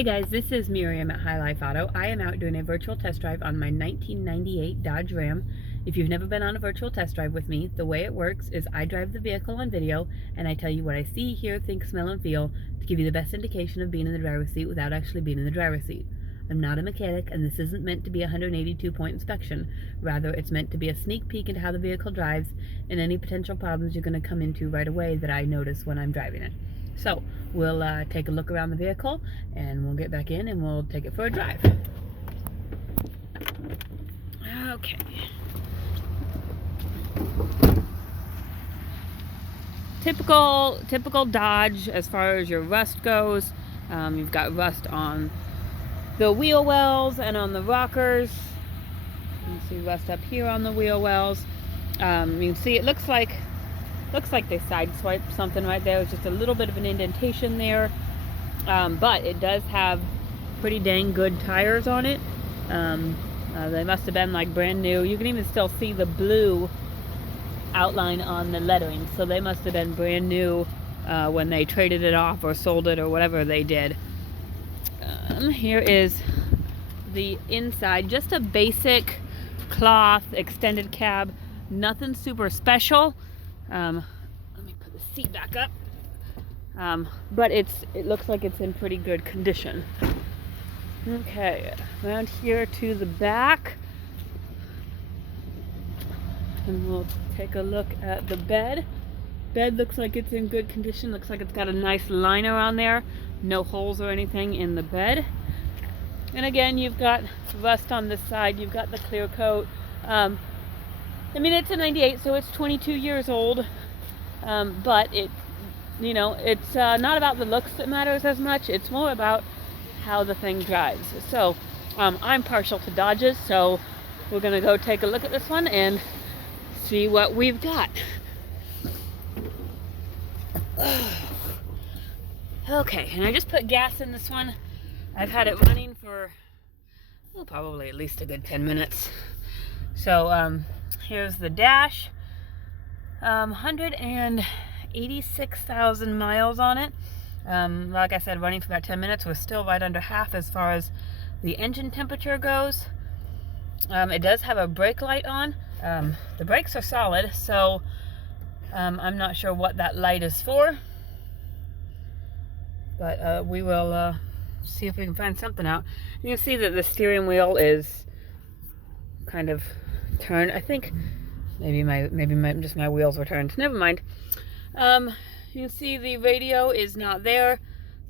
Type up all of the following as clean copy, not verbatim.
Hey guys, this is Miriam at High Life Auto. I am out doing a virtual test drive on my 1998 Dodge Ram. If you've never been on a virtual test drive with me, the way it works is I drive the vehicle on video and I tell you what I see, hear, think, smell, and feel to give you the best indication of being in the driver's seat without actually being in the driver's seat. I'm not a mechanic and this isn't meant to be a 182-point inspection. Rather, it's meant to be a sneak peek into how the vehicle drives and any potential problems you're going to come into right away that I notice when I'm driving it. So we'll take a look around the vehicle and we'll get back in and we'll take it for a drive. Okay. Typical Dodge as far as your rust goes. You've got rust on the wheel wells and on the rockers. You can see rust up here on the wheel wells. You can see it looks like they sideswiped something right there. It's just a little bit of an indentation there, but it does have pretty dang good tires on it. They must have been like brand new. You can even still see the blue outline on the lettering, so they must have been brand new when they traded it off or sold it or whatever they did. Here is the inside, just a basic cloth extended cab, nothing super special. Let me put the seat back up. But it looks like it's in pretty good condition. Okay, around here to the back. And we'll take a look at the bed. Bed looks like it's in good condition. Looks like it's got a nice liner on there. No holes or anything in the bed. And again, you've got rust on this side. You've got the clear coat. I mean, it's a 98, so it's 22 years old, but it's not about the looks that matters as much. It's more about how the thing drives. So I'm partial to Dodges, so we're going to go take a look at this one and see what we've got. Okay, and I just put gas in this one. I've had it running for probably at least a good 10 minutes. So here's the dash. 186,000 miles on it. Like I said, running for about 10 minutes. We're still right under half as far as the engine temperature goes. It does have a brake light on. The brakes are solid, so I'm not sure what that light is for. But we will see if we can find something out. You can see that the steering wheel is kind of turned. I think maybe just my wheels were turned. Never mind. You can see the radio is not there.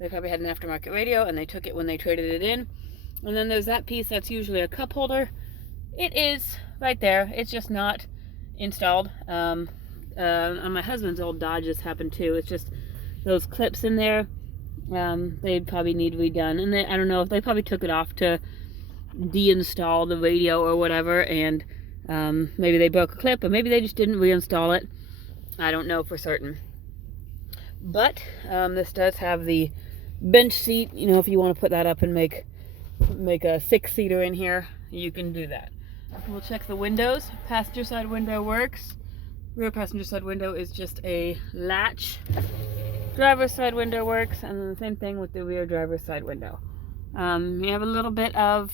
They probably had an aftermarket radio and they took it when they traded it in. And then there's that piece that's usually a cup holder. It is right there. It's just not installed. On my husband's old Dodge this happened too. It's just those clips in there. They'd probably need redone. And I don't know if they probably took it off to deinstall the radio or whatever, and maybe they broke a clip, or maybe they just didn't reinstall it. I don't know for certain. But this does have the bench seat. You know, if you want to put that up and make a 6-seater in here, you can do that. We'll check the windows. Passenger side window works. Rear passenger side window is just a latch. Driver's side window works, and the same thing with the rear driver's side window. You have a little bit of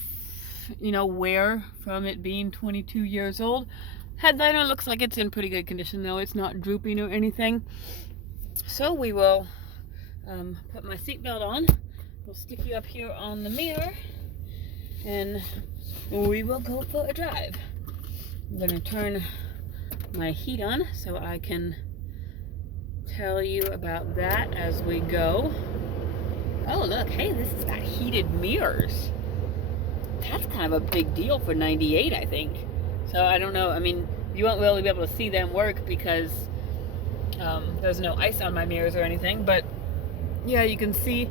wear from it being 22 years old. Headliner looks like it's in pretty good condition though. It's not drooping or anything. So we will put my seatbelt on. We'll stick you up here on the mirror and we will go for a drive. I'm going to turn my heat on so I can tell you about that as we go. Oh look, hey, this has got heated mirrors. That's kind of a big deal for 98, I think. So I don't know. I mean, you won't really be able to see them work because there's no ice on my mirrors or anything. But yeah, you can see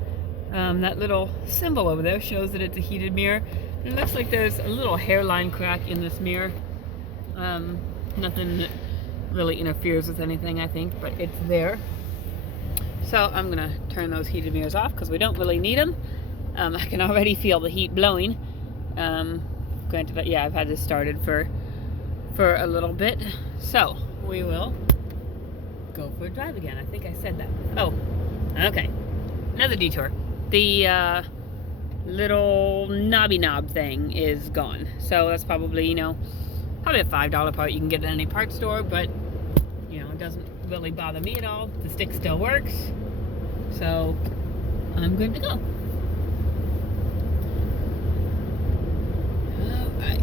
that little symbol over there shows that it's a heated mirror. And it looks like there's a little hairline crack in this mirror. Nothing that really interferes with anything, I think, but it's there. So I'm gonna turn those heated mirrors off because we don't really need them. I can already feel the heat blowing. Granted, yeah, I've had this started for a little bit. So we will go for a drive again. I think I said that. Oh, okay. Another detour. The little knobby knob thing is gone. So that's probably, probably a $5 part. You can get it at any parts store, but it doesn't really bother me at all. The stick still works, so I'm good to go. All right.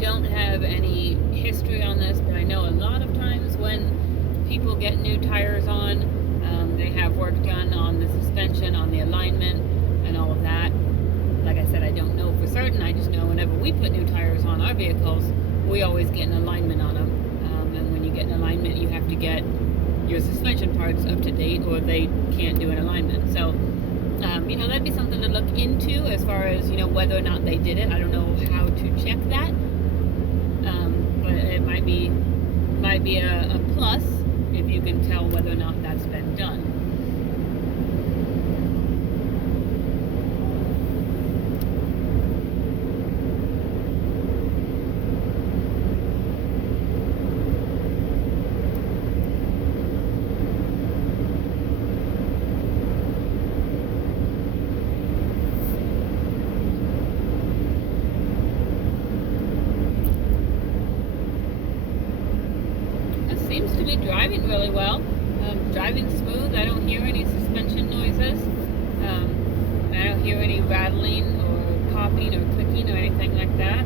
Don't have any history on this, but I know a lot of times when people get new tires on, they have work done on the suspension, on the alignment, and all of that. Like I said, I don't know for certain. I just know whenever we put new tires on our vehicles, we always get an alignment on them. And when you get an alignment, you have to get your suspension parts up to date, or they can't do an alignment. So that'd be something to look into as far as, whether or not they did it. I don't know how to check that. But it might be a plus if you can tell whether or not that's been done. Seems to be driving really well. Driving smooth. I don't hear any suspension noises. I don't hear any rattling or popping or clicking or anything like that.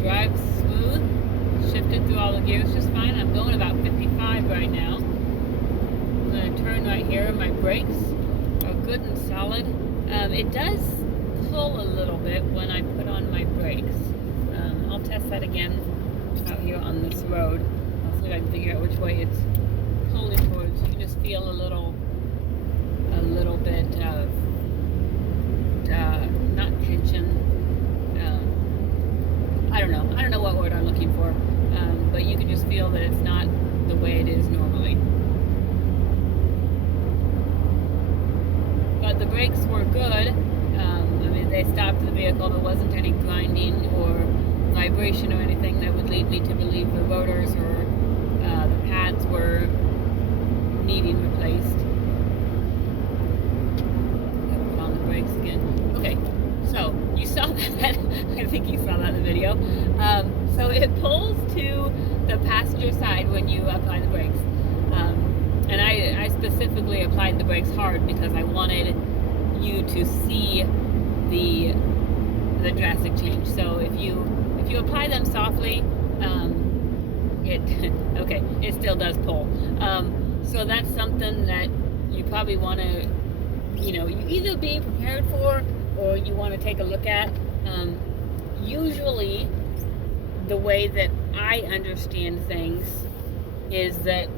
Drives smooth. Shifted through all the gears just fine. I'm going about 55 right now. I'm going to turn right here. My brakes are good and solid. It does pull a little bit when I put on my brakes. I'll test that again out here on this road. I'll see if I can figure out which way it's pulling towards. You can just feel a little bit of not tension. I don't know what word I'm looking for, but you can just feel that it's not the way it is normally. But the brakes were good. They stopped the vehicle. There wasn't any grinding or vibration or anything that would lead me to believe the rotors or the pads were needing replaced. I'll put on the brakes again. Okay, so you saw that. I think you saw that in the video. So it pulls to the passenger side when you apply the brakes. And I specifically applied the brakes hard because I wanted you to see the drastic change. So if you apply them softly, it still does pull. So that's something that you probably want to, you either be prepared for or you want to take a look at. Usually, the way that I understand things is that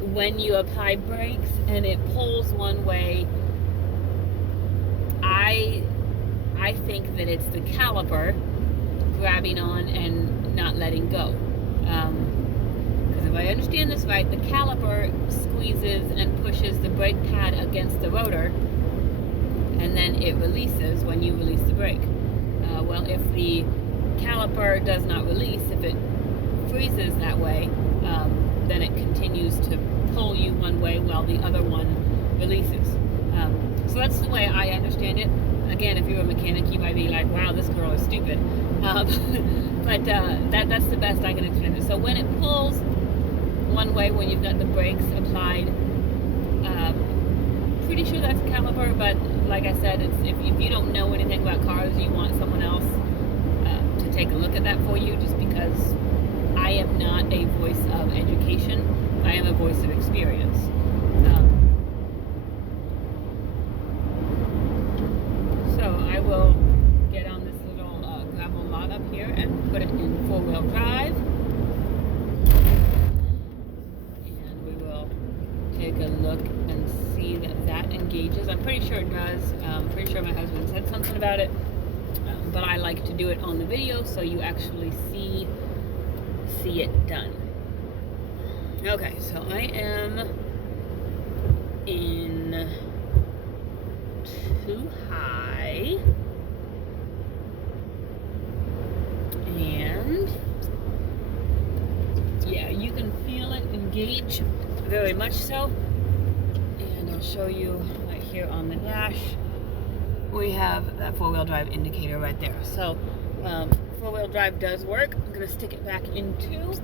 when you apply brakes and it pulls one way, I think that it's the caliper grabbing on and not letting go. Because if I understand this right, the caliper squeezes and pushes the brake pad against the rotor, and then it releases when you release the brake. Well, if the caliper does not release, if it freezes that way, then it continues to pull you one way while the other one releases. So that's the way I understand it. Again, if you're a mechanic, you might be like, wow, this girl is stupid. But that's the best I can explain it. So when it pulls one way, when you've got the brakes applied, pretty sure that's a caliper, but like I said, if you don't know anything about cars, you want someone else to take a look at that for you, just because I am not a voice of education. I am a voice of experience. So I will get on this little gravel lot up here and put it in four-wheel drive. And we will take a look and see that engages. I'm pretty sure it does. I'm pretty sure my husband said something about it. But I like to do it on the video so you actually see see it done. Okay, so I am in Too High, and yeah, you can feel it engage very much so. And I'll show you right here on the dash. We have that 4-wheel drive indicator right there. So 4-wheel drive does work. I'm gonna stick it back in 2,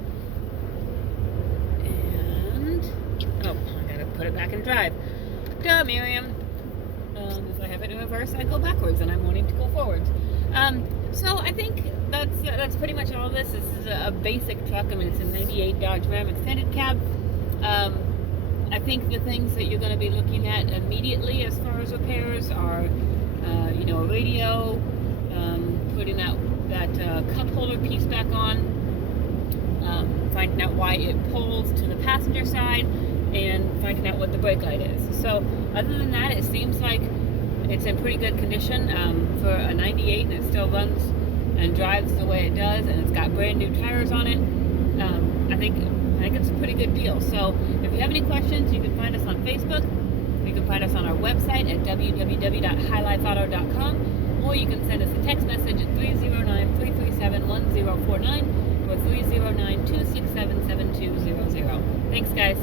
and I gotta put it back in drive. Duh, Miriam. If I have it in reverse, I go backwards, and I'm wanting to go forwards. So I think that's pretty much all this. This is a basic truck. I mean, it's a 98 Dodge Ram extended cab. I think the things that you're going to be looking at immediately as far as repairs are, a radio, putting that cup holder piece back on, finding out why it pulls to the passenger side, and finding out what the brake light is. So other than that, it seems like it's in pretty good condition for a 98, and it still runs and drives the way it does, and it's got brand new tires on it. I think it's a pretty good deal. So if you have any questions, you can find us on Facebook. You can find us on our website at www.highlifeauto.com, or you can send us a text message at 309-337-1049 or 309-267-7200. Thanks, guys.